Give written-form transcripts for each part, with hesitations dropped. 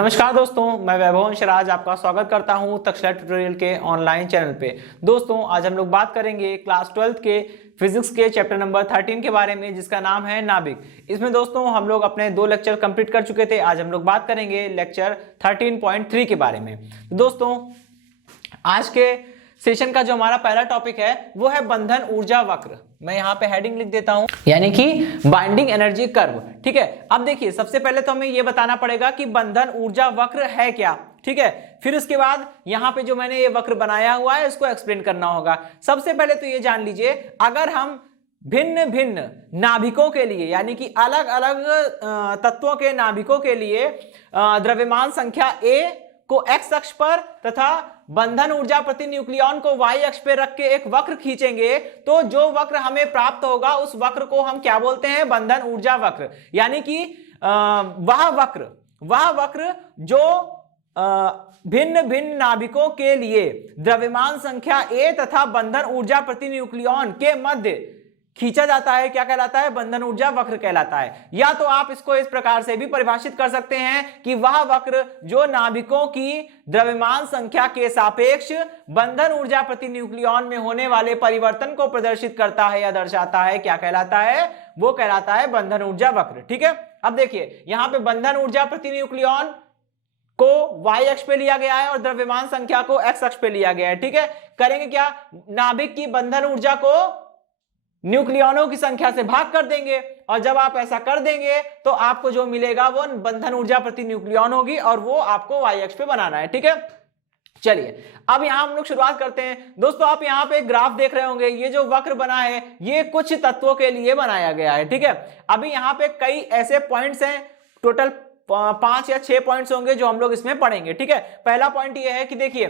नमस्कार दोस्तों, मैं वैभव अंशराज आपका स्वागत करता हूं तक्षशिला ट्यूटोरियल के ऑनलाइन चैनल पे। दोस्तों, आज हम लोग बात करेंगे क्लास 12 के फिजिक्स के चैप्टर नंबर 13 के बारे में, जिसका नाम है नाभिक। इसमें दोस्तों हम लोग अपने 2 लेक्चर कंप्लीट कर चुके थे। आज हम लोग बात करेंगे लेक्चर 13.3 के बारे में। दोस्तों, आज के सेशन का जो हमारा पहला टॉपिक है वो है बंधन ऊर्जा वक्र। मैं यहाँ पे हेडिंग लिख देता हूं, यानी कि बाइंडिंग एनर्जी कर्व। ठीक है, अब देखिए, सबसे पहले तो हमें ये बताना पड़ेगा कि बंधन ऊर्जा वक्र है क्या। ठीक है, फिर उसके बाद यहाँ पे जो मैंने ये वक्र बनाया हुआ है इसको एक्सप्लेन करना होगा। सबसे पहले तो ये जान लीजिए, अगर हम भिन्न भिन्न नाभिकों के लिए, यानी कि अलग अलग तत्वों के नाभिकों के लिए द्रव्यमान संख्या A को x अक्ष पर तथा बंधन ऊर्जा प्रति न्यूक्लियॉन को y अक्ष पर रख के एक वक्र खींचेंगे, तो जो वक्र हमें प्राप्त होगा उस वक्र को हम क्या बोलते हैं? बंधन ऊर्जा वक्र। यानी कि वह वक्र जो भिन्न भिन्न नाभिकों के लिए द्रव्यमान संख्या A तथा बंधन ऊर्जा प्रति न्यूक्लियॉन के मध्य खींचा जाता है, क्या कहलाता है? बंधन ऊर्जा वक्र कहलाता है। या तो आप इसको इस प्रकार से भी परिभाषित कर सकते हैं कि वह वक्र जो नाभिकों की द्रव्यमान संख्या के सापेक्ष बंधन ऊर्जा प्रति न्यूक्लियॉन में होने वाले परिवर्तन को प्रदर्शित करता है या दर्शाता है, क्या कहलाता है? वो कहलाता है बंधन ऊर्जा वक्र। ठीक है, अब देखिए, यहां पे बंधन ऊर्जा प्रति न्यूक्लियॉन को y अक्ष पे लिया गया है और द्रव्यमान संख्या को x अक्ष पे लिया गया है। ठीक है, करेंगे क्या? नाभिक की बंधन ऊर्जा को न्यूक्लियॉनों की संख्या से भाग कर देंगे, और जब आप ऐसा कर देंगे तो आपको जो मिलेगा वो बंधन ऊर्जा प्रति न्यूक्लियॉन होगी, और वो आपको y अक्ष पे बनाना है। ठीक है, चलिए अब यहां हम लोग शुरुआत करते हैं। दोस्तों, आप यहां पे ग्राफ देख रहे होंगे, ये जो वक्र बना है ये कुछ तत्वों के लिए बनाया गया है। ठीक है, अभी यहां पे कई ऐसे पॉइंट्स हैं, टोटल 5 या 6 पॉइंट्स होंगे जो हम लोग इसमें पढ़ेंगे। ठीक है, पहला पॉइंट ये है कि देखिए,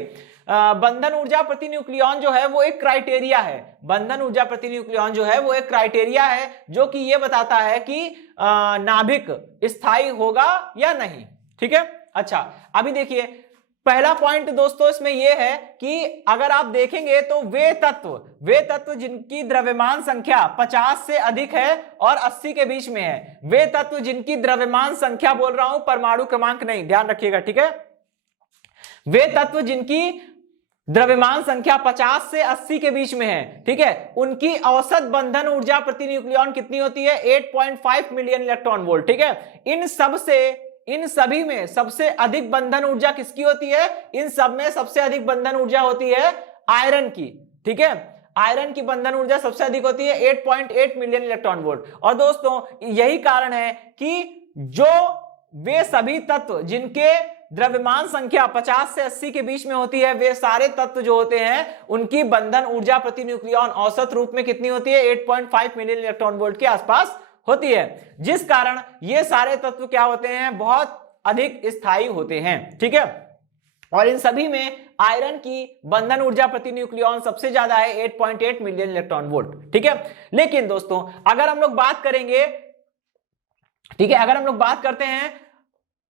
बंधन ऊर्जा प्रति न्यूक्लियॉन जो है वो एक क्राइटेरिया है। बंधन ऊर्जा प्रति न्यूक्लियॉन जो है वो एक क्राइटेरिया है जो कि ये बताता है कि नाभिक स्थायी होगा या नहीं। ठीक है, अच्छा, अभी देखिए, पहला पॉइंट दोस्तों इसमें यह है कि अगर आप देखेंगे तो वे तत्व जिनकी द्रव्यमान संख्या 50 से अधिक है और 80 के बीच में है, वे तत्व जिनकी द्रव्यमान संख्या, बोल रहा हूं परमाणु क्रमांक नहीं, ध्यान रखिएगा। ठीक है, वे तत्व जिनकी द्रव्यमान संख्या 50 से 80 के बीच में है, ठीक है, उनकी औसत बंधन ऊर्जा प्रति न्यूक्लियॉन कितनी होती है? 8.5 मिलियन इलेक्ट्रॉन वोल्ट। ठीक है, इन सभी में सबसे अधिक बंधन ऊर्जा किसकी होती है? इन सब में सबसे अधिक बंधन ऊर्जा होती है आयरन की। ठीक है, आयरन की बंधन ऊर्जा सबसे अधिक होती है 8.8 मिलियन इलेक्ट्रॉन वोल्ट। और दोस्तों, यही कारण है कि जो वे सभी तत्व जिनके द्रव्यमान संख्या 50 से 80 के बीच में होती है, वे सारे तत्व जो होते हैं उनकी बंधन ऊर्जा प्रति न्यूक्लियॉन औसत रूप में कितनी होती है? 8.5 मिलियन इलेक्ट्रॉन वोल्ट के आसपास होती है, जिस कारण ये सारे तत्व क्या होते हैं? बहुत अधिक स्थायी होते हैं। ठीक है, और इन सभी में आयरन की बंधन ऊर्जा प्रति न्यूक्लियॉन सबसे ज्यादा है, 8.8 मिलियन इलेक्ट्रॉन वोल्ट। ठीक है, लेकिन दोस्तों अगर हम लोग बात करेंगे, ठीक है, अगर हम लोग बात करते हैं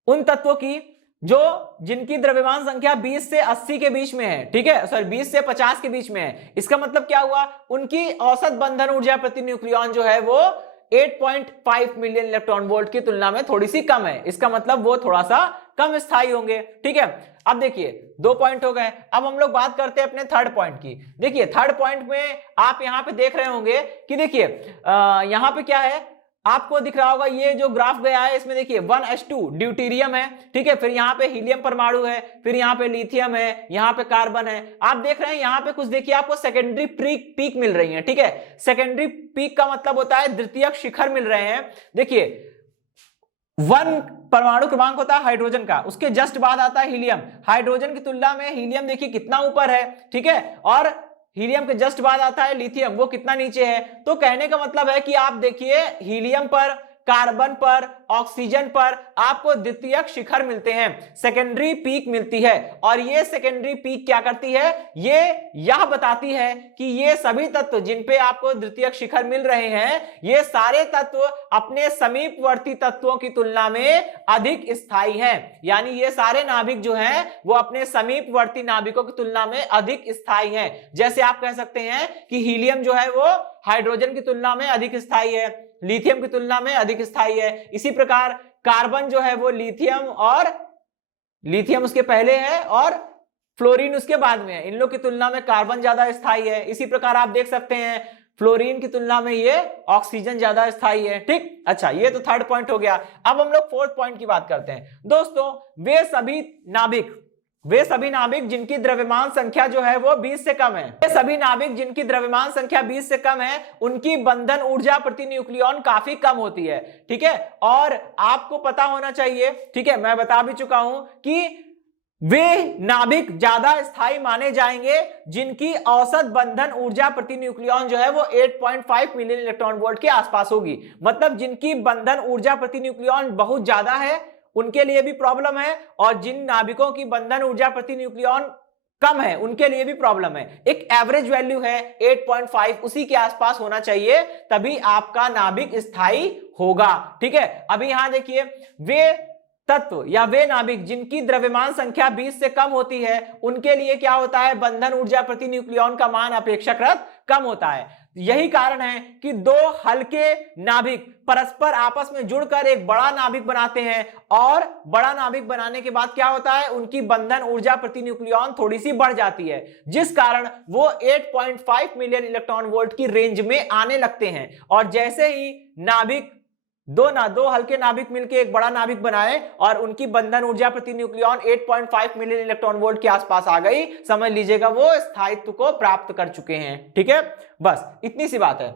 उन तत्वों की जिनकी द्रव्यमान संख्या 20 से 80 के बीच में है, ठीक है, सॉरी 20 से 50 के बीच में है, इसका मतलब क्या हुआ? उनकी औसत बंधन ऊर्जा प्रति न्यूक्लियॉन जो है वो 8.5 मिलियन इलेक्ट्रॉन वोल्ट की तुलना में थोड़ी सी कम है। इसका मतलब वो थोड़ा सा कम स्थायी होंगे। ठीक है, अब देखिए, 2 पॉइंट हो गए। अब हम लोग बात करते हैं अपने थर्ड पॉइंट की। देखिए, थर्ड पॉइंट में आप यहां पे देख रहे होंगे कि देखिए, यहां पे क्या है, आपको दिख रहा होगा, ये जो ग्राफ गया है इसमें देखिए 1s2 ड्यूटेरियम है। ठीक है, फिर यहाँ पे हीलियम परमाणु है, फिर यहाँ पे लिथियम है, यहाँ पे कार्बन है। आप देख रहे हैं यहाँ पे कुछ, देखिए, आपको सेकेंडरी पीक मिल रही है। ठीक है, सेकेंडरी पीक का मतलब होता है द्वितीयक शिखर मिल रहे हैं। देखिए, 1 परमाणु क्रमांक होता है हाइड्रोजन का, उसके जस्ट बाद आता है हीलियम। हाइड्रोजन की तुलना में हीलियम देखिए कितना ऊपर है। ठीक है, और हीलियम के जस्ट बाद आता है लिथियम, वो कितना नीचे है। तो कहने का मतलब है कि आप देखिए, हीलियम पर, कार्बन पर, ऑक्सीजन पर आपको द्वितीयक शिखर मिलते हैं, सेकेंडरी पीक मिलती है। और ये सेकेंडरी पीक क्या करती है? ये यह बताती है कि ये सभी तत्व जिन पे आपको द्वितीयक शिखर मिल रहे हैं, ये सारे तत्व अपने समीपवर्ती तत्वों की तुलना में अधिक स्थायी हैं। यानी ये सारे नाभिक जो हैं वो अपने समीपवर्ती नाभिकों की तुलना में अधिक स्थायी हैं। जैसे आप कह सकते हैं कि हीलियम जो है वो हाइड्रोजन की तुलना में अधिक स्थायी है, लिथियम की तुलना में अधिक स्थायी है। इसी प्रकार कार्बन जो है वो लिथियम और लिथियम उसके पहले है और फ्लोरीन उसके बाद में है। इन लोग की तुलना में कार्बन ज्यादा स्थायी है। इसी प्रकार आप देख सकते हैं फ्लोरीन की तुलना में ये ऑक्सीजन ज्यादा स्थायी है। ठीक, अच्छा, ये तो थर्ड पॉइंट हो गया। अब हम लोग फोर्थ पॉइंट की बात करते हैं। दोस्तों, वे सभी नाभिक जिनकी द्रव्यमान संख्या जो है वो 20 से कम है, वे सभी नाभिक जिनकी द्रव्यमान संख्या 20 से कम है, उनकी बंधन ऊर्जा प्रति न्यूक्लियॉन काफी कम होती है। ठीक है, और आपको पता होना चाहिए, ठीक है, मैं बता भी चुका हूं कि वे नाभिक ज्यादा स्थायी माने जाएंगे जिनकी औसत बंधन ऊर्जा प्रति न्यूक्लियॉन जो है वो 8.5 मिलियन इलेक्ट्रॉन वोल्ट के आसपास होगी। मतलब जिनकी बंधन ऊर्जा प्रति न्यूक्लियॉन बहुत ज्यादा है उनके लिए भी प्रॉब्लम है, और जिन नाभिकों की बंधन ऊर्जा प्रति न्यूक्लियॉन कम है उनके लिए भी प्रॉब्लम है। एक एवरेज वैल्यू है 8.5, उसी के आसपास होना चाहिए, तभी आपका नाभिक स्थायी होगा। ठीक है, अभी यहां देखिए, वे तत्व या वे नाभिक जिनकी द्रव्यमान संख्या 20 से कम होती है उनके लिए क्या होता है, बंधन ऊर्जा प्रति न्यूक्लियॉन का मान अपेक्षाकृत कम होता है। यही कारण है कि दो हल्के नाभिक परस्पर आपस में जुड़कर एक बड़ा नाभिक बनाते हैं, और बड़ा नाभिक बनाने के बाद क्या होता है, उनकी बंधन ऊर्जा प्रति न्यूक्लियॉन थोड़ी सी बढ़ जाती है, जिस कारण वो 8.5 मिलियन इलेक्ट्रॉन वोल्ट की रेंज में आने लगते हैं। और जैसे ही नाभिक दो हल्के नाभिक मिलकर एक बड़ा नाभिक बनाए और उनकी बंधन ऊर्जा प्रति न्यूक्लियॉन 8.5 मिलियन इलेक्ट्रॉन वोल्ट के आसपास आ गई, समझ लीजिएगा वो स्थायित्व को प्राप्त कर चुके हैं। ठीक है, बस इतनी सी बात है।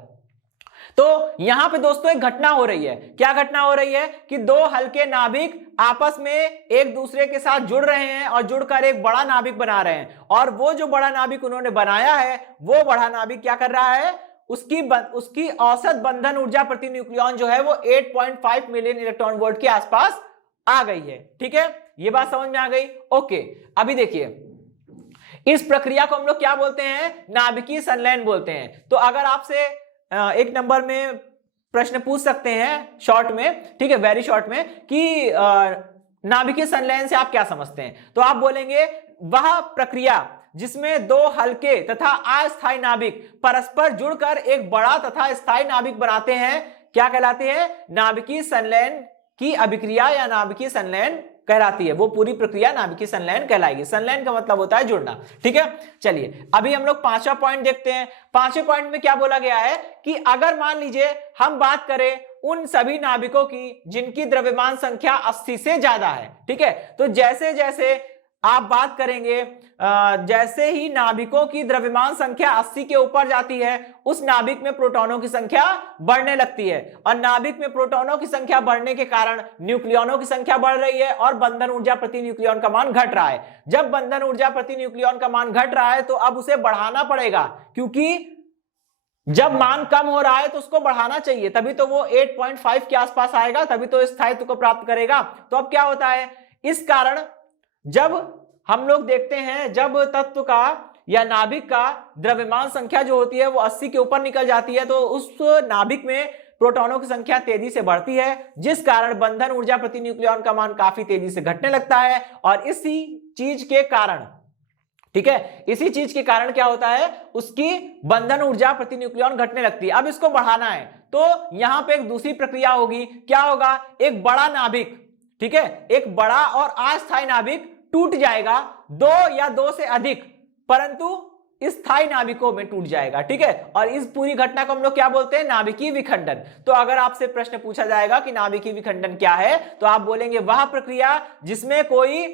तो यहां पे दोस्तों एक घटना हो रही है। क्या घटना हो रही है कि दो हल्के नाभिक आपस में एक दूसरे के साथ जुड़ रहे हैं और जुड़कर एक बड़ा नाभिक बना रहे हैं, और वो जो बड़ा नाभिक उन्होंने बनाया है वो बड़ा नाभिक क्या कर रहा है, उसकी औसत बंधन ऊर्जा प्रति न्यूक्लियॉन जो है वो 8.5 मिलियन इलेक्ट्रॉन वोल्ट के आसपास आ गई है। ठीक है, ये बात समझ में आ गई। ओके, अभी देखिए, इस प्रक्रिया को हम लोग क्या बोलते हैं, नाभिकीय संलयन बोलते हैं। तो अगर आपसे एक नंबर में प्रश्न पूछ सकते हैं शॉर्ट में, ठीक है, वेरी शॉर्ट में, कि नाभिकीय संलयन से आप क्या समझते हैं, तो आप बोलेंगे वह प्रक्रिया जिसमें दो हल्के तथा अस्थायी नाभिक परस्पर जुड़कर एक बड़ा तथा स्थायी नाभिक बनाते हैं, क्या कहलाते हैं, नाभिकीय संलयन की अभिक्रिया या नाभिकीय संलयन कहलाती है। वो पूरी प्रक्रिया नाभिकीय संलयन कहलाएगी। संलयन का मतलब होता है जुड़ना। ठीक है, चलिए अभी हम लोग पांचवा पॉइंट देखते हैं। पांचवें पॉइंट में क्या बोला गया है कि अगर मान लीजिए हम बात करें उन सभी नाभिकों की जिनकी द्रव्यमान संख्या 80 से ज्यादा है, ठीक है, तो जैसे जैसे आप बात करेंगे, जैसे ही नाभिकों की द्रव्यमान संख्या 80 के ऊपर जाती है उस नाभिक में प्रोटॉनों की संख्या बढ़ने लगती है, और नाभिक में प्रोटॉनों की संख्या बढ़ने के कारण न्यूक्लियॉनों की संख्या बढ़ रही है और बंधन ऊर्जा प्रति न्यूक्लियॉन का मान घट रहा है। जब बंधन ऊर्जा प्रति न्यूक्लियॉन का मान घट रहा है तो अब उसे बढ़ाना पड़ेगा, क्योंकि जब मान कम हो रहा है तो उसको बढ़ाना चाहिए, तभी तो वो 8.5 के आसपास आएगा, तभी तो स्थायित्व को प्राप्त करेगा। तो अब क्या होता है, इस कारण जब हम लोग देखते हैं, जब तत्व का या नाभिक का द्रव्यमान संख्या जो होती है वो 80 के ऊपर निकल जाती है, तो उस नाभिक में प्रोटॉनों की संख्या तेजी से बढ़ती है, जिस कारण बंधन ऊर्जा प्रति न्यूक्लियॉन का मान काफी तेजी से घटने लगता है। और इसी चीज के कारण, ठीक है, इसी चीज के कारण क्या होता है, उसकी बंधन ऊर्जा प्रति न्यूक्लियॉन घटने लगती है। अब इसको बढ़ाना है तो यहां पे एक दूसरी प्रक्रिया होगी। क्या होगा, एक बड़ा नाभिक, ठीक है, एक बड़ा और अस्थायी नाभिक टूट जाएगा, दो या दो से अधिक परंतु स्थायी नाभिकों में टूट जाएगा। ठीक है, और इस पूरी घटना को हम लोग क्या बोलते हैं, नाभिकीय विखंडन। तो अगर आपसे प्रश्न पूछा जाएगा कि नाभिकीय विखंडन क्या है, तो आप बोलेंगे वह प्रक्रिया जिसमें कोई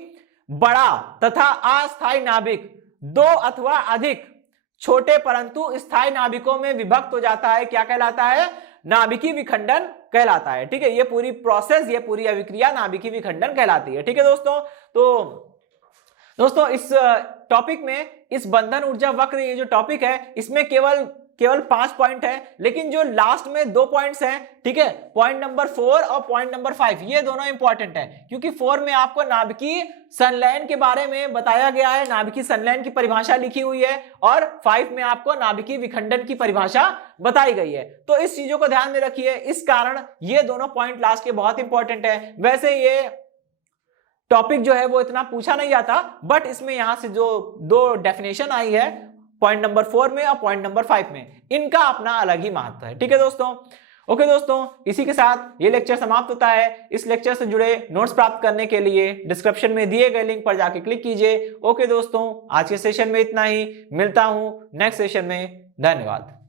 बड़ा तथा अस्थायी नाभिक दो अथवा अधिक छोटे परंतु स्थायी नाभिकों में विभक्त हो जाता है, क्या कहलाता है, नाभिकीय विखंडन कहलाता है। ठीक है, ये पूरी प्रोसेस, ये पूरी अभिक्रिया नाभिकीय विखंडन कहलाती है। ठीक है दोस्तों, तो दोस्तों इस टॉपिक में, इस बंधन ऊर्जा वक्र ये जो टॉपिक है, इसमें केवल 5 पॉइंट है, लेकिन जो लास्ट में 2 पॉइंट्स हैं, ठीक है, पॉइंट नंबर 4 और पॉइंट नंबर 5, ये दोनों इंपॉर्टेंट है, क्योंकि 4 में आपको नाभिकीय संलयन के बारे में बताया गया है, नाभिकीय संलयन की परिभाषा लिखी हुई है, और 5 में आपको नाभिकीय विखंडन की परिभाषा बताई गई है। तो इस चीजों को ध्यान में रखिए, इस कारण ये दोनों पॉइंट लास्ट के बहुत इंपॉर्टेंट है। वैसे ये टॉपिक जो है वो इतना पूछा नहीं जाता, बट इसमें यहां से जो 2 डेफिनेशन आई है पॉइंट नंबर 4 में और पॉइंट नंबर 5 में, इनका अपना अलग ही महत्व है। ठीक है दोस्तों, ओके दोस्तों, इसी के साथ ये लेक्चर समाप्त होता है। इस लेक्चर से जुड़े नोट्स प्राप्त करने के लिए डिस्क्रिप्शन में दिए गए लिंक पर जाके क्लिक कीजिए। ओके दोस्तों, आज के सेशन में इतना ही, मिलता हूं नेक्स्ट सेशन में। धन्यवाद।